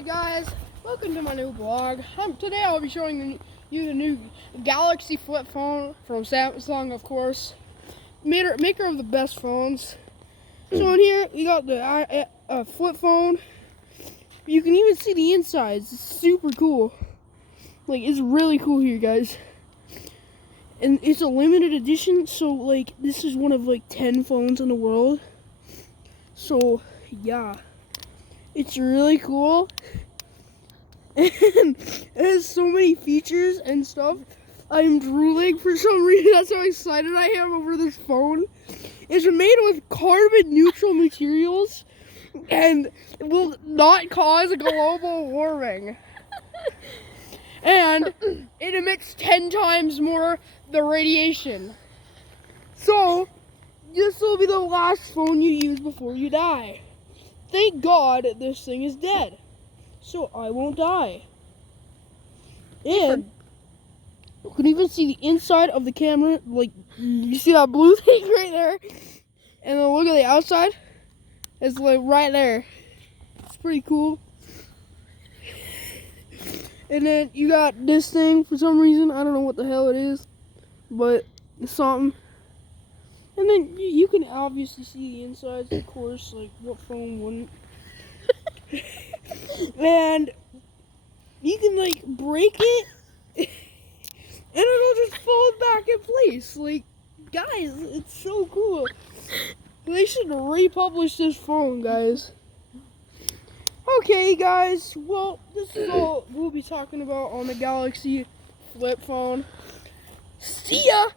Hey guys, welcome to my new blog. Today I'll be showing you the new Galaxy flip phone from Samsung, of course, maker of the best phones. So in here we got the flip phone. You can even see the insides. It's super cool. Like, it's really cool here, guys. And it's a limited edition, so like this is one of like 10 phones in the world. So yeah, it's really cool. And it has so many features and stuff. I'm drooling for some reason. That's how excited I am over this phone. It's made with carbon neutral materials and will not cause global warming. And it emits 10 times more the radiation. So this will be the last phone you use before you die. Thank God this thing is dead, so I won't die. And you can even see the inside of the camera. Like, you see that blue thing right there? And then look at the outside. It's like right there. It's pretty cool. And then you got this thing for some reason. I don't know what the hell it is, but it's something. And then you can obviously see the insides, of course. Like, what phone wouldn't? And you can like break it and it'll just fold back in place. Like, guys, it's so cool. They should republish this phone, guys. Okay, guys, well, this is all we'll be talking about on the Galaxy flip phone. See ya!